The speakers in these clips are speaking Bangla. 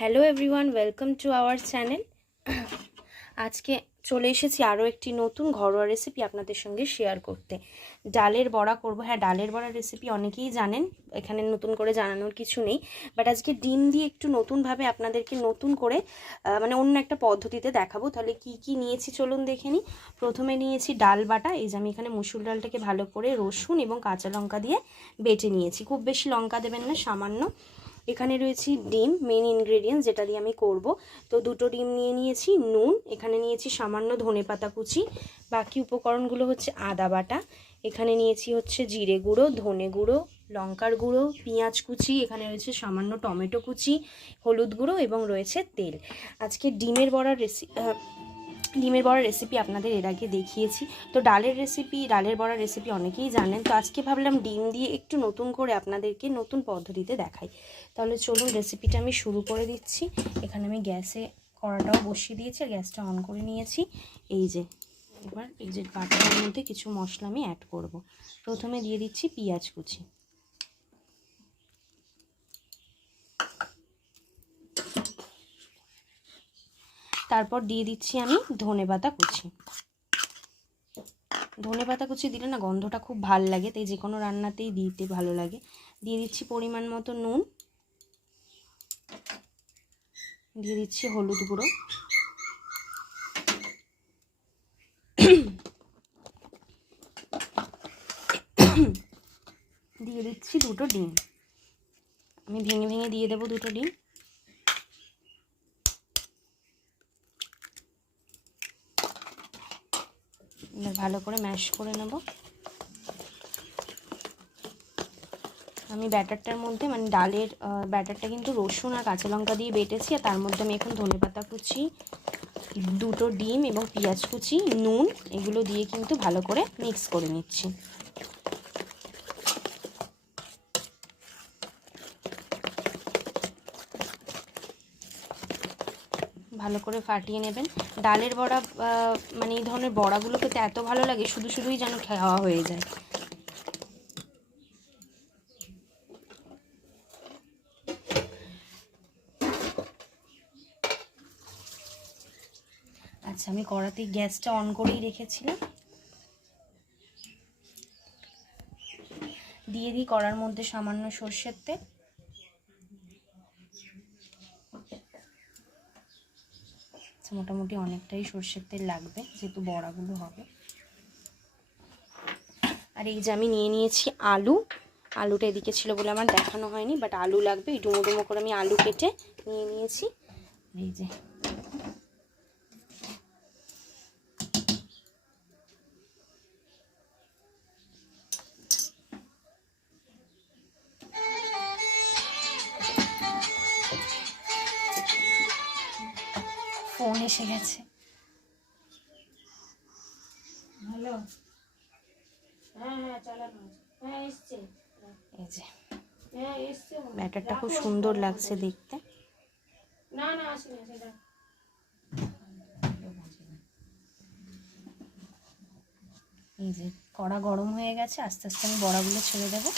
Hello everyone, welcome to our channel. আজকে চলে এসেছি আরও একটি নতুন ঘরোয়া রেসিপি আপনাদের সঙ্গে শেয়ার করতে। ডালের বড়া করব। হ্যাঁ, ডালের বড়া রেসিপি অনেকেই জানেন, এখানে নতুন করে জানানোর কিছু নেই। বাট আজকে ডিম দিয়ে একটু নতুনভাবে আপনাদেরকে নতুন করে অন্য একটা পদ্ধতিতে দেখাবো। তাহলে কি কি নিয়েছি চলুন দেখে নিই। প্রথমে নিয়েছি ডাল বাটা। এই যে আমি এখানে মুসুর ডালটাকে ভালো করে রসুন এবং কাঁচা লঙ্কা দিয়ে বেটে নিয়েছি। খুব বেশি লঙ্কা দেবেন না, সামান্য। এখানে রয়েছে ডিম, মেন ইনগ্রেডিয়েন্টস যেটা দিয়ে আমি করব। তো দুটো ডিম নিয়ে নিয়েছি, নুন, এখানে নিয়েছি সামান্য ধনেপাতা কুচি। বাকি উপকরণগুলো হচ্ছে আদা বাটা, এখানে নিয়েছি হচ্ছে জিরে গুঁড়ো, ধনে গুঁড়ো, লঙ্কার গুঁড়ো, পেঁয়াজ কুচি, এখানে রয়েছে সামান্য টমেটো কুচি, হলুদ গুঁড়ো এবং রয়েছে তেল। আজকে ডিমের বড়ার রেসিপি আপনাদের এর আগে দেখিয়েছি। তো ডালের বড়ার রেসিপি অনেকেই জানেন। তো আজকে ভাবলাম ডিম দিয়ে একটু নতুন করে আপনাদেরকে নতুন পদ্ধতিতে দেখাই। তাহলে চলুন রেসিপিটা আমি শুরু করে দিচ্ছি। এখানে আমি গ্যাসে কড়াটাও বসিয়ে দিয়েছি আর গ্যাসটা অন করে নিয়েছি। এবার এই যে বাটার মধ্যে কিছু মশলা আমি অ্যাড করব। প্রথমে দিয়ে দিচ্ছি পেঁয়াজ কুচি, তারপর দিয়ে দিচ্ছি আমি ধনেপাতা কুচি। ধনেপাতা কুচি দিলে না গন্ধটা খুব ভালো লাগে, তাই যে কোনো রান্নাতেই দিতে ভালো লাগে। দিয়ে দিচ্ছি পরিমাণ মতো নুন, দিয়ে দিচ্ছি হলুদ গুঁড়ো, দিয়ে দিচ্ছি দুটো ডিম। আমি ভেঙে ভেঙে দিয়ে দেবো দুটো ডিম। এবার ভালো করে ম্যাশ করে নেব। আমি ব্যাটারটার মধ্যে ডালের ব্যাটারটা কিন্তু রসুন আর কাঁচা লঙ্কা দিয়ে বেটেছি, আর তার মধ্যে আমি এখন ধনেপাতা কুচি, দুটো ডিম এবং পেঁয়াজ কুচি, নুন, এগুলো দিয়ে কিন্তু ভালো করে মিক্স করে নিচ্ছি। ভালো করে ফাটিয়ে নেবেন। ডালের বড়া এই ধরনের বড়াগুলো খেতে এত ভালো লাগে, শুধু শুধুই যেন খাওয়া হয়ে যায়। আচ্ছা, আমি কড়াতে গ্যাসটা অন করেই রেখেছিলাম। দিয়ে দিই কড়ার মধ্যে সামান্য সর্ষের তেল। মোটামুটি অনেকটাই সর্ষের তেল লাগবে, যেহেতু বড়াগুলো হবে। আর এই যে আমি নিয়ে নিয়েছি আলুটা এদিকে ছিল বলে আমার দেখানো হয়নি, বাট আলু লাগবে। এই ডুমো ডুমো করে আমি আলু কেটে নিয়ে নিয়েছি। এই যে ফোন এসে গেছে। হ্যালো, এই যে ব্যাটারটা খুব সুন্দর লাগছে দেখতে। এই যে কড়া গরম হয়ে গেছে, আস্তে আস্তে আমি বড়াগুলো ছেড়ে দেবো।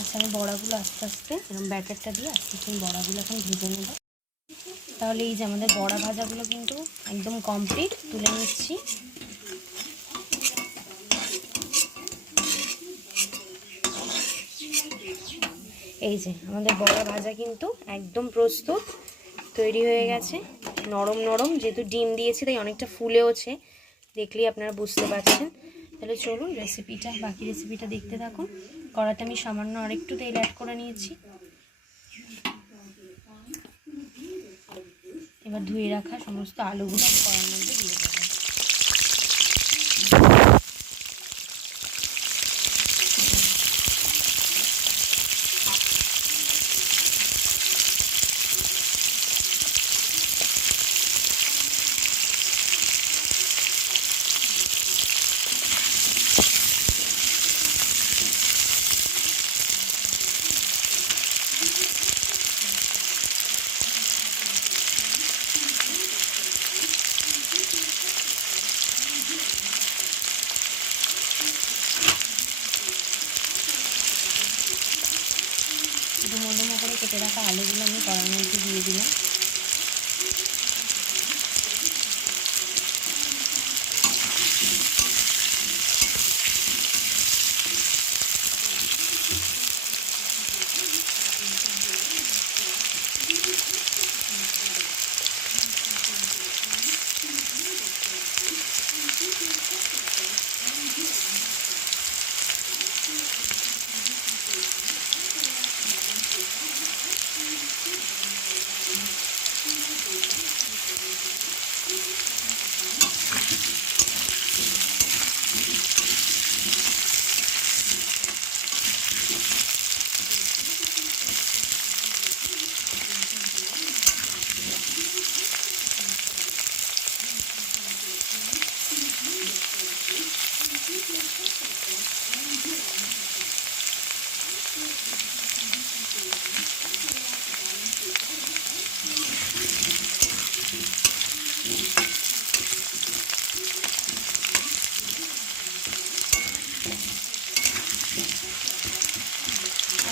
আচ্ছা, আমি বড়াগুলো আস্তে আস্তে এরকম ব্যাটারটা দিয়ে আস্তে আস্তে বড়াগুলো এখন ভেজে নেব। তাহলে এই যে আমাদের বড়া ভাজাগুলো কিন্তু একদম কমপ্লিট, তুলে নিচ্ছি। এই যে আমাদের বড়া ভাজা কিন্তু একদম প্রস্তুত, তৈরি হয়ে গেছে। নরম নরম, যেহেতু ডিম দিয়েছি তাই অনেকটা ফুলেওছে, দেখলেই আপনারা বুঝতে পারছেন। তাহলে চলুন বাকি রেসিপিটা দেখতে থাকুন। কড়াতে আমি সামান্য আরেকটু তেল অ্যাড করে নিয়েছি। এবার ধুয়ে রাখা সমস্ত আলুগুলো কড়ার মধ্যে দিয়ে দেবো। ডুমো ডুমো করে কেটে রাখা আলুগুলো আমি কড়ার মধ্যে দিয়ে দিলাম।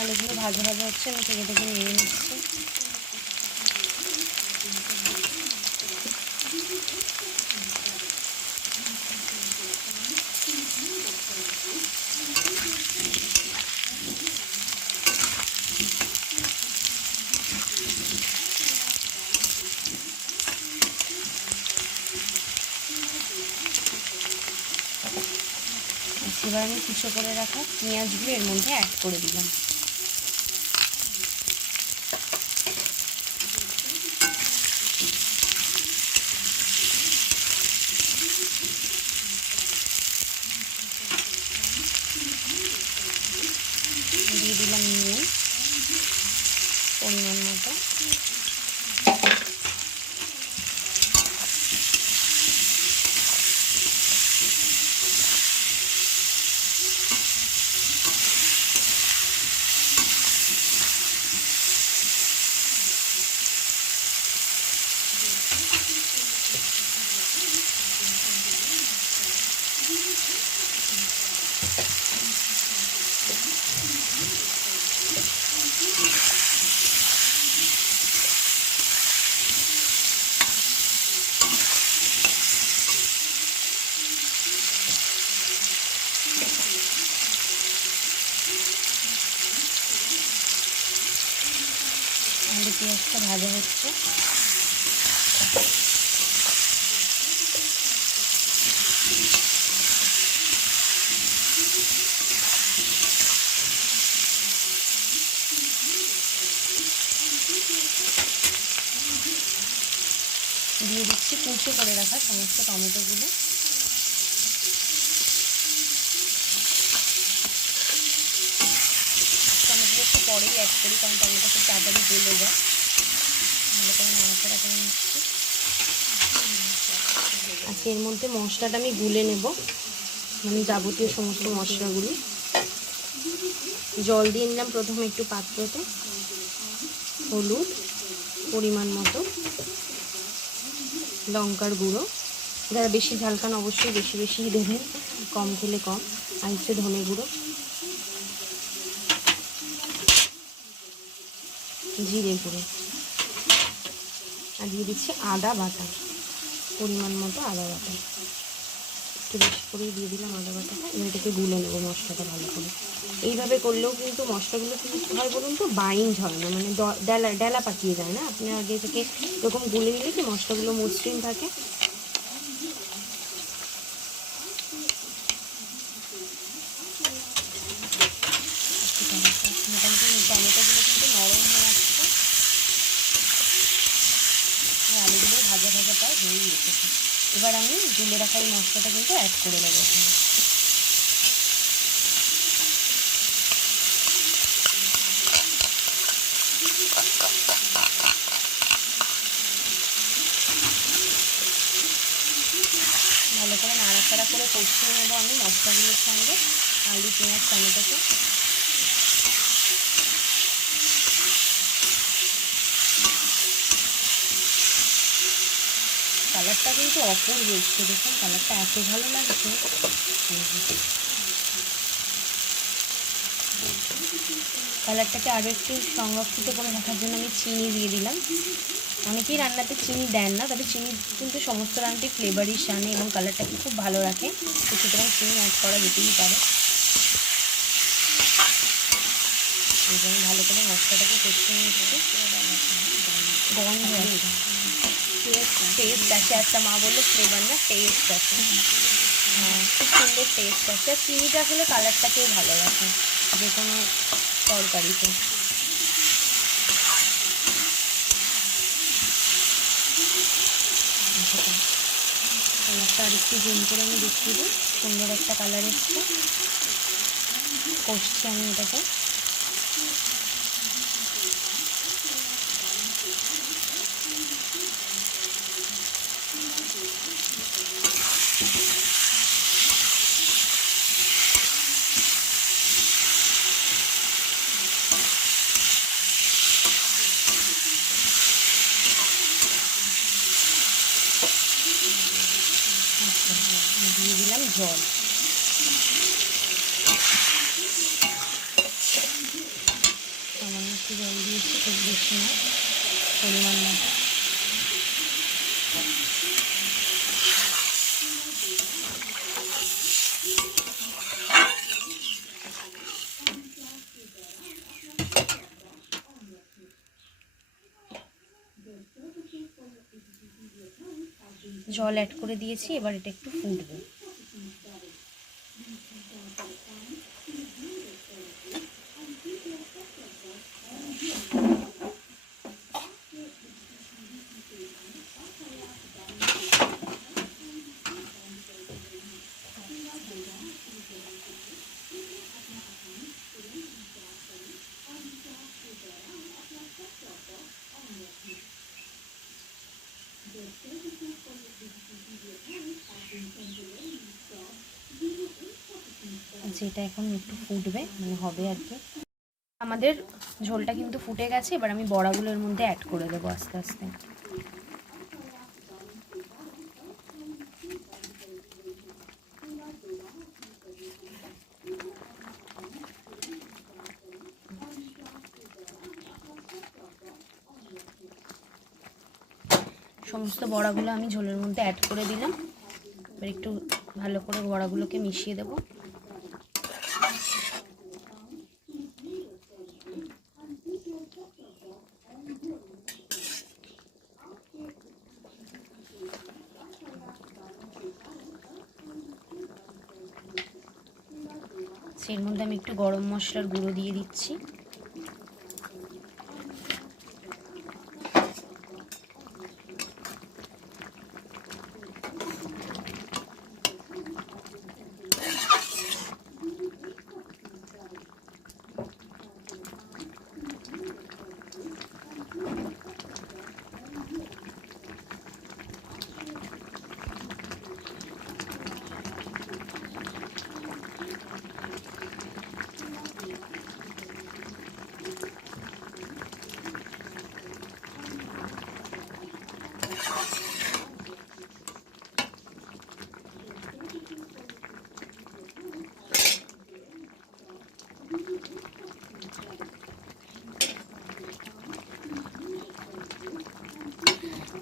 আলুগুলো ভাজা ভাজা হচ্ছে, আমি থেকে থেকে নিয়ে নিচ্ছি। এবার আমি কুচো করে রাখা পেঁয়াজগুলো এর মধ্যে অ্যাড করে দিলাম। দিয়ে দিলাম নুন পরিমাণ মতো। আলু পেঁয়াজটা ভাজা হচ্ছে। দিয়ে দিচ্ছি কুচো করে রাখা সমস্ত টমেটোগুলো। টমেটোটা একটু পরেই অ্যাড করি, কারণ টমেটো খুব তাড়াতাড়ি গলে যায়। ভালো করে নাড়াচাড়া করে নিচ্ছি। আজকে এর মধ্যে মশলাটা আমি গুলে নেব, মানে যাবতীয় সমস্ত মশলাগুলি। জল দিয়ে নিলাম প্রথমে একটু পাত্রতে, হলুদ পরিমাণ মতো, লঙ্কার গুঁড়ো, যারা বেশি ঝাল খান অবশ্যই বেশি বেশি দেবেন, কম খেলে কম, আর একটু ধনে গুঁড়ো, জিরে গুঁড়ো, আর দিয়ে দিচ্ছি আদা বাটা, পরিমাণ মতো আদা বাটা, একটু বেশি করেই দিয়ে দিলাম আদা বাটাটা। এবার এটাকে গুলে নেবো মশলাটা ভালো করে। এইভাবে করলেও কিন্তু মশলাগুলো কি হয় বলুন তো, বাইন্ড হয় না, মানে ডেলা পাকিয়ে যায় না। আপনি আগে থেকে এরকম গুলে নিলে কি মশলাগুলো মসৃণ থাকে। এবার আমি গুলে রাখা এই মশলাটা কিন্তু অ্যাড করে দেবো এখানে। ভালো করে নাড়াচাড়া করে কষিয়ে নেবো আমি মশলাগুলোর সঙ্গে আলু, পেঁয়াজ, টমেটোকে। কালারটা কিন্তু অপূর্ব এসছে, দেখুন কালারটা এত ভালো লাগছে। কালারটাকে আরও একটু সংরক্ষিত করে রাখার জন্য আমি চিনি দিয়ে দিলাম। অনেকেই রান্নাতে চিনি দেন না, তবে চিনি কিন্তু সমস্ত রান্নাতে ফ্লেভারিশ আনে এবং কালারটাকে খুব ভালো রাখে, তো সুতরাং চিনি অ্যাড করা যেতেই পারে। এবং ভালো করে মশলাটাকে কষিয়ে নিচ্ছি। গন্ধ টেস্ট আছে, একটা মা বললো ফ্লেভার না, টেস্ট আছে। হ্যাঁ, খুব সুন্দর টেস্ট আছে। আর চিনিটা আসলে কালারটাকেও ভালো রাখে যে কোনো তরকারিতে। কালারটা আর একটু জুম করে আমি দেখিয়ে দিই, সুন্দর একটা কালার এসছে। কষছি আমি এটাকে। দিয়ে দিলাম জল। সামান্য একটু জল দিয়েছি, খুব বেশি না, পরিমাণ মতো। জল অ্যাড করে দিয়েছি, এবার এটা একটু ফুটবে। যেটা এখন একটু ফুটবে, মানে হবে আর কি। আমাদের ঝোলটা কিন্তু ফুটে গেছে, এবার আমি বড়াগুলোর মধ্যে অ্যাড করে দেবো আস্তে আস্তে। সমস্ত বড়াগুলো আমি ঝোলের মধ্যে অ্যাড করে দিলাম। এবার একটু ভালো করে বড়াগুলোকে মিশিয়ে দেবো। এর মধ্যে আমি একটু গরম মশলার গুঁড়ো দিয়ে দিচ্ছি।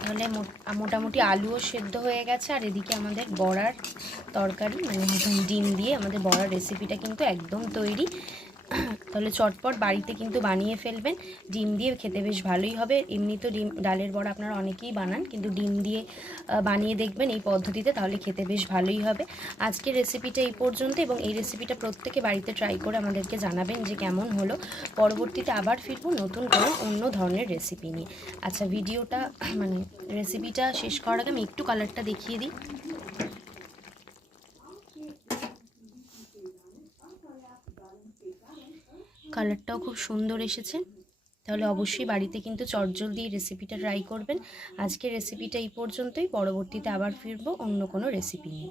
তাহলে মোটামুটি আলুও সেদ্ধ হয়ে গেছে, আর এদিকে আমাদের বড়ার তরকারি মানে ডিম দিয়ে আমাদের বড়ার রেসিপিটা কিন্তু একদম তৈরি। তাহলে চটপট বাড়িতে কিন্তু বানিয়ে ফেলবেন। ডিম দিয়ে খেতে বেশ ভালোই হবে। এমনি তো ডালের বড়া আপনারা অনেকেই বানান, কিন্তু ডিম দিয়ে বানিয়ে দেখবেন এই পদ্ধতিতে, তাহলে খেতে বেশ ভালোই হবে। আজকের রেসিপিটা এই পর্যন্ত, এবং এই রেসিপিটা প্রত্যেকে বাড়িতে ট্রাই করে আমাদেরকে জানাবেন যে কেমন হলো। পরবর্তীতে আবার ফিরবো নতুন কোনো অন্য ধরনের রেসিপি নিয়ে। আচ্ছা, ভিডিওটা রেসিপিটা শেষ করার আগে আমি একটু কালারটা দেখিয়ে দিই। কালারটাও খুব সুন্দর এসেছে। তাহলে অবশ্যই বাড়িতে কিন্তু চটজলদি এই রেসিপিটা ট্রাই করবেন। আজকের রেসিপিটা এই পর্যন্তই, পরবর্তীতে আবার ফিরবো অন্য কোনো রেসিপি নিয়ে।